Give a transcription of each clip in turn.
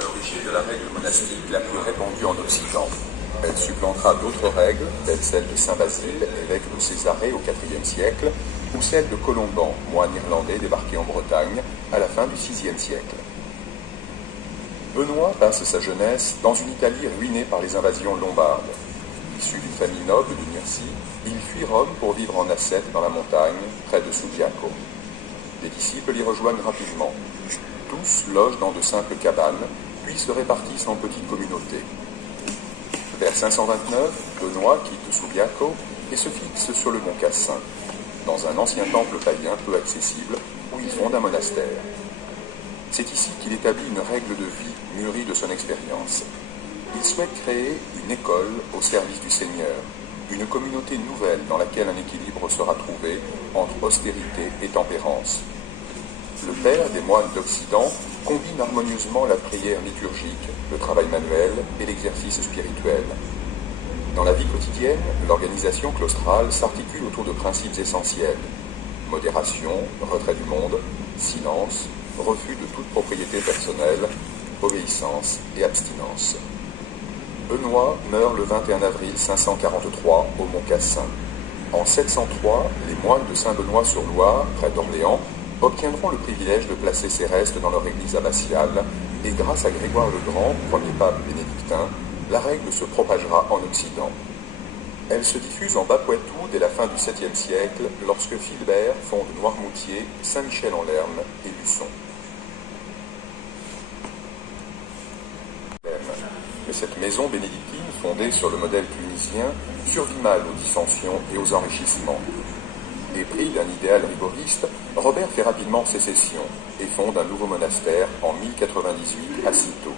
L'origine de la règle monastique la plus répandue en Occident. Elle supplantera d'autres règles, telles celles de Saint Basile, évêque de Césarée au IVe siècle, ou celle de Colomban, moine irlandais débarqué en Bretagne à la fin du VIe siècle. Benoît passe sa jeunesse dans une Italie ruinée par les invasions lombardes. Issu d'une famille noble du Nursie, il fuit Rome pour vivre en ascète dans la montagne, près de Subiaco. Les disciples l'y rejoignent rapidement. Tous logent dans de simples cabanes, puis se répartissent en petites communautés. Vers 529, Benoît quitte Subiaco et se fixe sur le mont Cassin, dans un ancien temple païen peu accessible, où il fonde un monastère. C'est ici qu'il établit une règle de vie mûrie de son expérience. Il souhaite créer une école au service du Seigneur, une communauté nouvelle dans laquelle un équilibre sera trouvé entre austérité et tempérance. Le père des moines d'Occident combine harmonieusement la prière liturgique, le travail manuel et l'exercice spirituel. Dans la vie quotidienne, l'organisation claustrale s'articule autour de principes essentiels: modération, retrait du monde, silence, refus de toute propriété personnelle, obéissance et abstinence. Benoît meurt le 21 avril 543 au Mont Cassin. En 703, les moines de Saint-Benoît-sur-Loire, près d'Orléans, obtiendront le privilège de placer ses restes dans leur église abbatiale, et grâce à Grégoire le Grand, premier pape bénédictin, la règle se propagera en Occident. Elle se diffuse en Bas-Poitou dès la fin du 7e siècle, lorsque Philbert fonde Noirmoutier, Saint-Michel-en-Lerme et Luçon. Mais cette maison bénédictine, fondée sur le modèle clunisien, survit mal aux dissensions et aux enrichissements. Épris d'un idéal rigoriste, Robert fait rapidement sécession et fonde un nouveau monastère en 1098 à Cîteaux.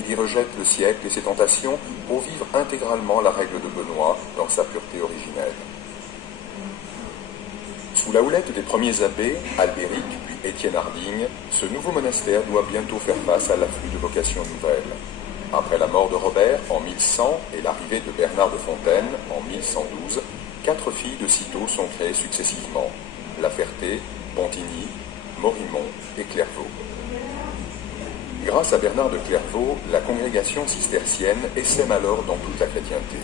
Il y rejette le siècle et ses tentations pour vivre intégralement la règle de Benoît dans sa pureté originelle. Sous la houlette des premiers abbés, Albéric puis Étienne Hardigne, ce nouveau monastère doit bientôt faire face à l'afflux de vocations nouvelles. Après la mort de Robert en 1100 et l'arrivée de Bernard de Fontaine en 1112, 4 filles de Cîteaux sont créées successivement: La Ferté, Pontigny, Morimont et Clairvaux. Grâce à Bernard de Clairvaux, la congrégation cistercienne essaime alors dans toute la chrétienté.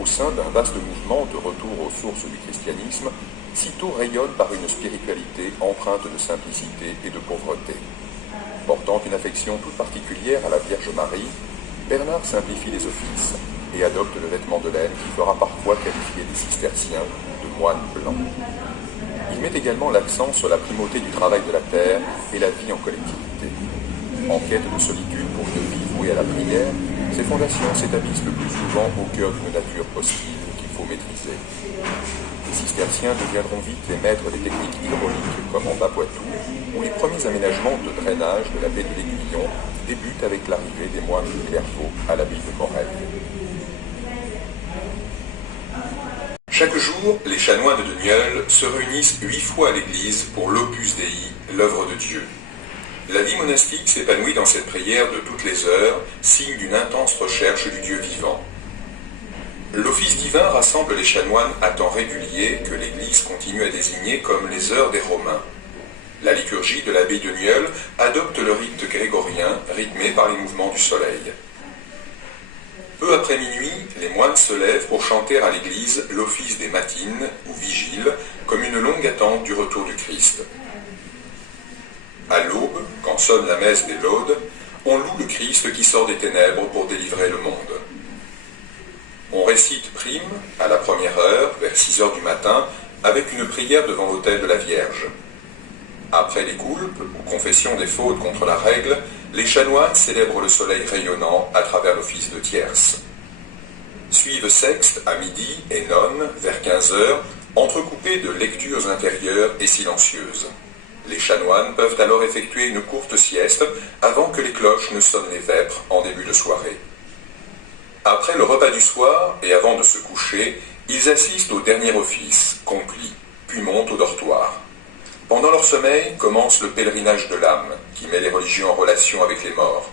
Au sein d'un vaste mouvement de retour aux sources du christianisme, Cîteaux rayonne par une spiritualité empreinte de simplicité et de pauvreté. Portant une affection toute particulière à la Vierge Marie, Bernard simplifie les offices et adopte le vêtement de laine qui fera parfois qualifier les cisterciens de moines blancs. Il met également l'accent sur la primauté du travail de la terre et la vie en collectivité. En quête de solitude pour une vie vouée à la prière, ces fondations s'établissent le plus souvent au cœur d'une nature hostile qu'il faut maîtriser. Les cisterciens deviendront vite les maîtres des techniques hydrauliques, comme en Bas-Poitou, où les premiers aménagements de drainage de la baie de l'Aiguillon débutent avec l'arrivée des moines de Clairvaux à l'abbaye de Morelle. Chaque jour, les chanoines de Nieul se réunissent 8 fois à l'église pour l'Opus Dei, l'œuvre de Dieu. La vie monastique s'épanouit dans cette prière de toutes les heures, signe d'une intense recherche du Dieu vivant. L'office divin rassemble les chanoines à temps réguliers que l'Église continue à désigner comme les heures des Romains. La liturgie de l'abbaye de Nieul adopte le rite grégorien rythmé par les mouvements du soleil. Peu après minuit, les moines se lèvent pour chanter à l'église l'office des matines ou vigiles comme une longue attente du retour du Christ. À l'aube, quand sonne la messe des laudes, on loue le Christ qui sort des ténèbres pour délivrer le monde. On récite prime à la première heure, vers 6 heures du matin, avec une prière devant l'autel de la Vierge. Après les coulpes, ou confession des fautes contre la règle, les chanoines célèbrent le soleil rayonnant à travers l'office de tierce. Suivent sexte à midi et nonne vers 15 heures, entrecoupées de lectures intérieures et silencieuses. Les chanoines peuvent alors effectuer une courte sieste avant que les cloches ne sonnent les vêpres en début de soirée. Après le repas du soir et avant de se coucher, ils assistent au dernier office, compli, puis montent au dortoir. Pendant leur sommeil commence le pèlerinage de l'âme, qui met les religions en relation avec les morts.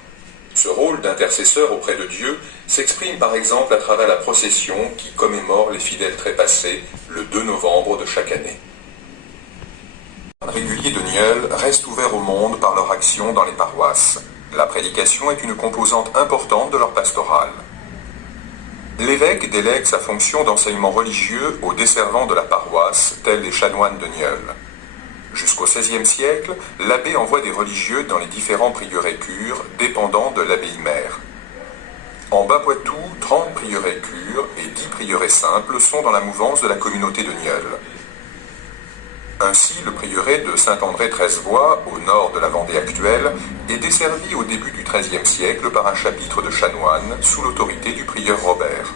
Ce rôle d'intercesseur auprès de Dieu s'exprime par exemple à travers la procession qui commémore les fidèles trépassés le 2 novembre de chaque année. Les réguliers de Nieul restent ouverts au monde par leur action dans les paroisses. La prédication est une composante importante de leur pastorale. L'évêque délègue sa fonction d'enseignement religieux aux desservants de la paroisse, tels les chanoines de Nieul. Jusqu'au XVIe siècle, l'abbé envoie des religieux dans les différents prieurés-cures dépendant de l'abbaye-mère. En Bas-Poitou, 30 prieurés-cures et 10 prieurés simples sont dans la mouvance de la communauté de Nieul. Ainsi, le prieuré de Saint-André-Treizevoix, au nord de la Vendée actuelle, est desservi au début du XIIIe siècle par un chapitre de chanoines sous l'autorité du prieur Robert.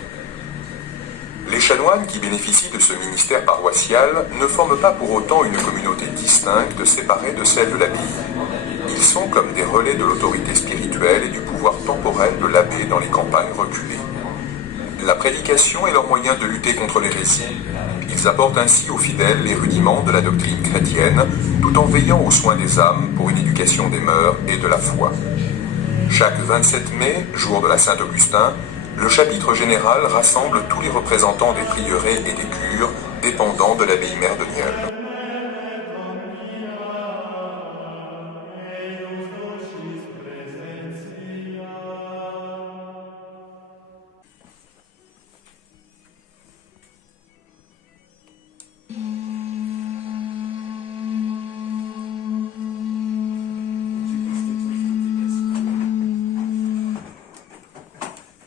Les chanoines qui bénéficient de ce ministère paroissial ne forment pas pour autant une communauté distincte séparée de celle de l'abbaye. Ils sont comme des relais de l'autorité spirituelle et du pouvoir temporel de l'abbé dans les campagnes reculées. La prédication est leur moyen de lutter contre l'hérésie. Ils apportent ainsi aux fidèles les rudiments de la doctrine chrétienne, tout en veillant aux soins des âmes pour une éducation des mœurs et de la foi. Chaque 27 mai, jour de la Saint-Augustin, le chapitre général rassemble tous les représentants des prieurés et des cures dépendant de l'abbaye-mère de Nieul.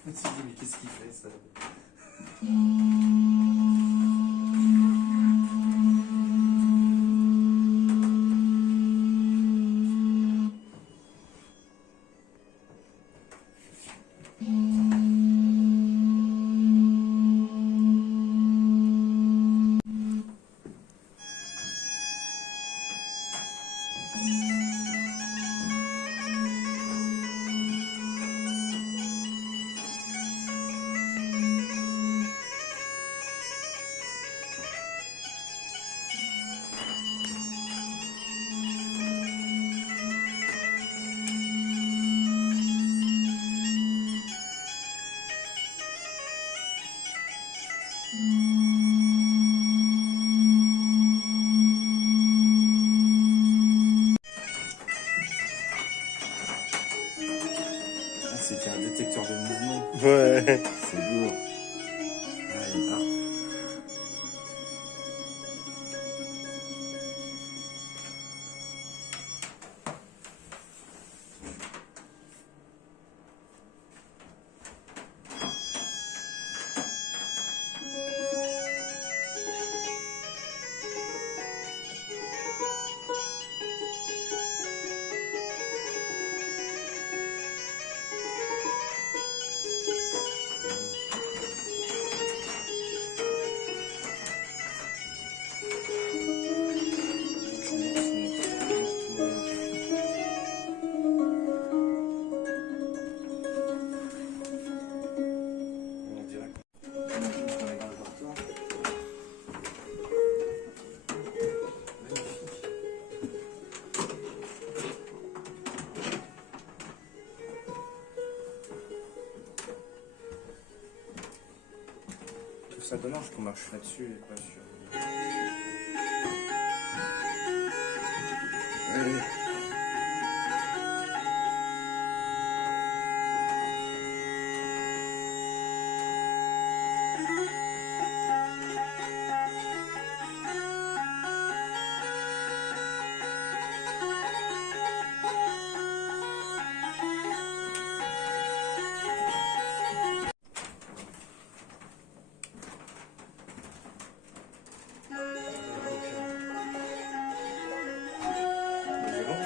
Mais qu'est-ce qu'il fait ça? C'était un détecteur de mouvement. Ouais. C'est lourd. Allez, hop. Ça dommage qu'on marche là-dessus et pas sur... Ouais. C'est bon?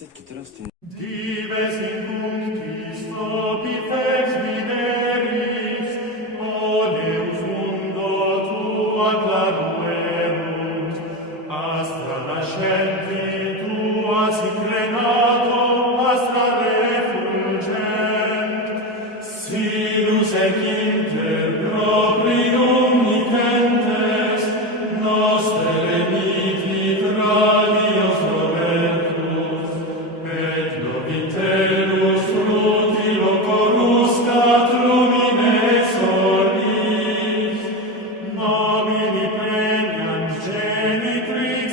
peut-être tout à l'heure c'était une... Dives in cunctis opifex videris, oleus mundo tua claruerunt, astra nascenti tua sincrenato, astra refulgent, silus ec inter proprium nitentes, nostre remiti radios robertus, et novitellus frutilo coruscat lumine solis, nomini pregnant genitrix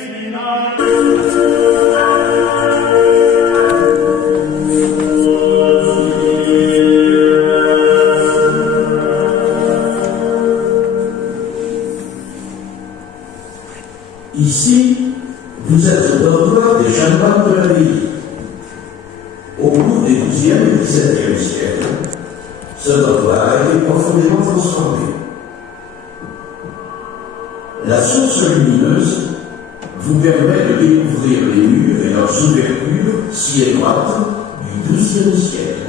Ici, vous êtes au dortoir des chanoines de la ville. Au cours des 12e et 17e siècles, ce dortoir a été profondément transformé. La source lumineuse vous permet de découvrir les murs et leurs ouvertures si étroites du XIIe siècle.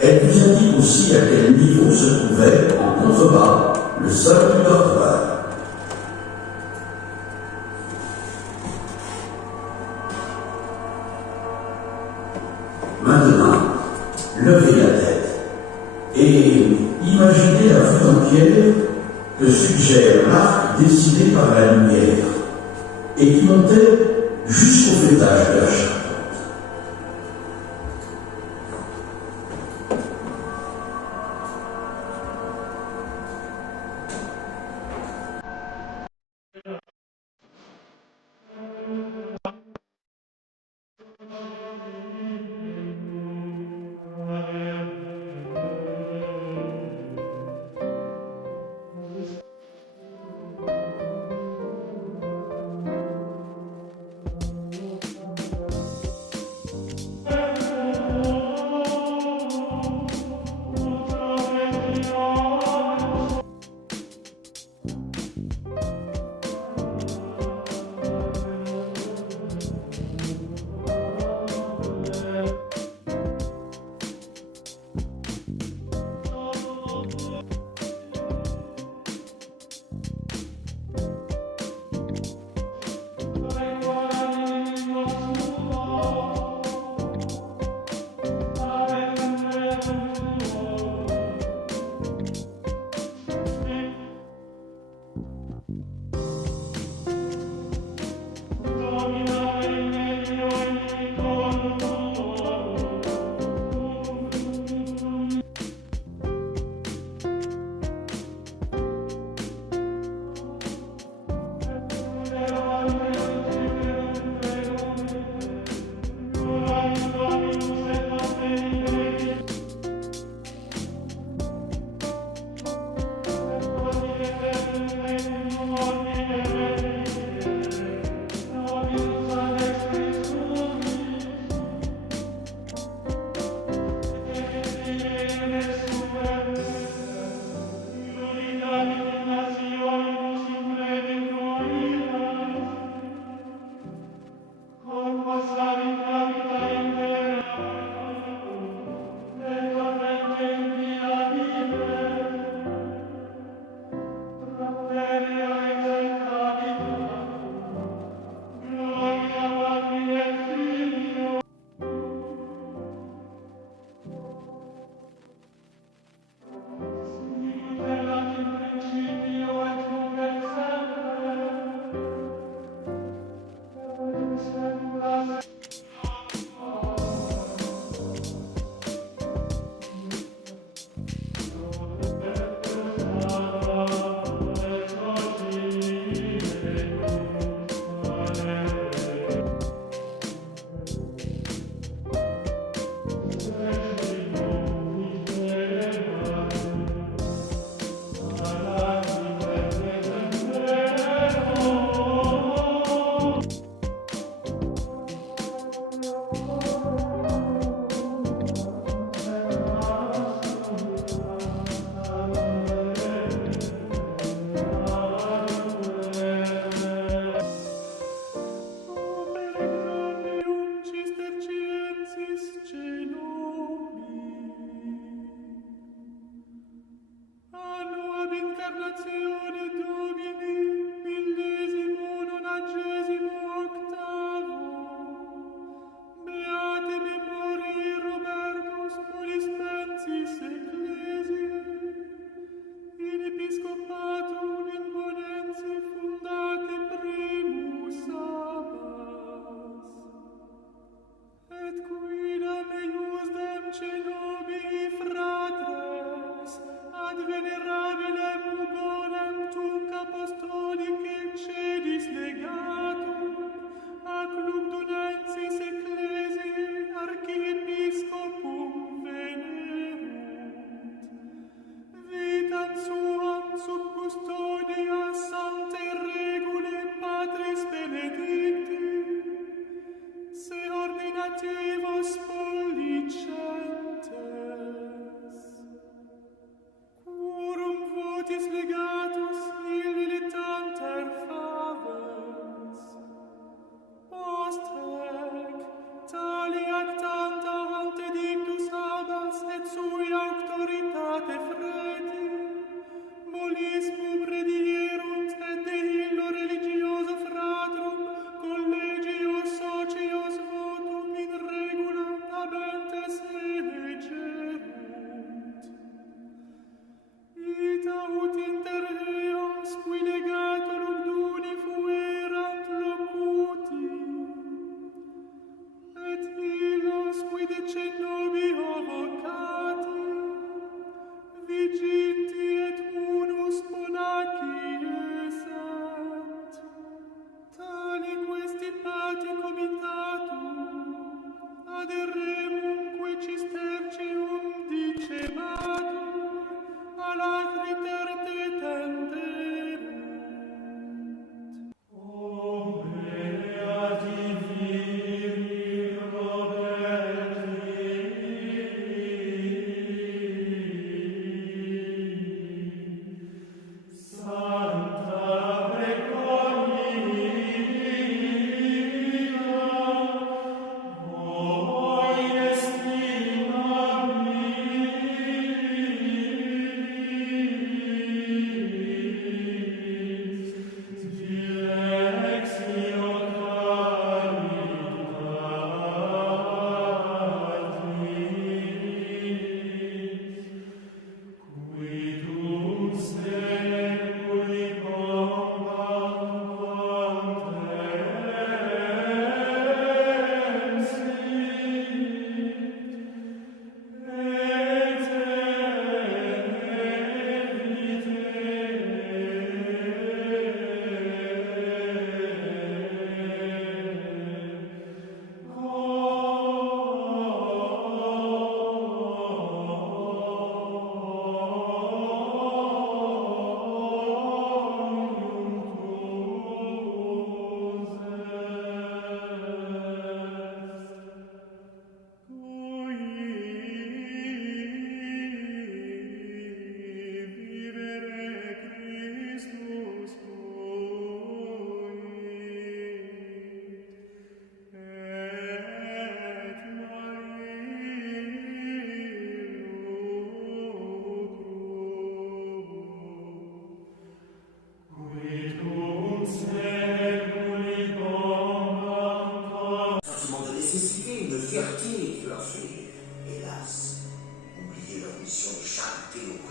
Elle vous indique aussi à quel niveau se trouvait, en contrebas, le sol du dortoir. Maintenant, levez la tête et imaginez la voûte en pierre que suggère l'arc dessiné par la lumière et qui montait jusqu'au fêtage de la charpente. hélas, oublié leur mission de charité au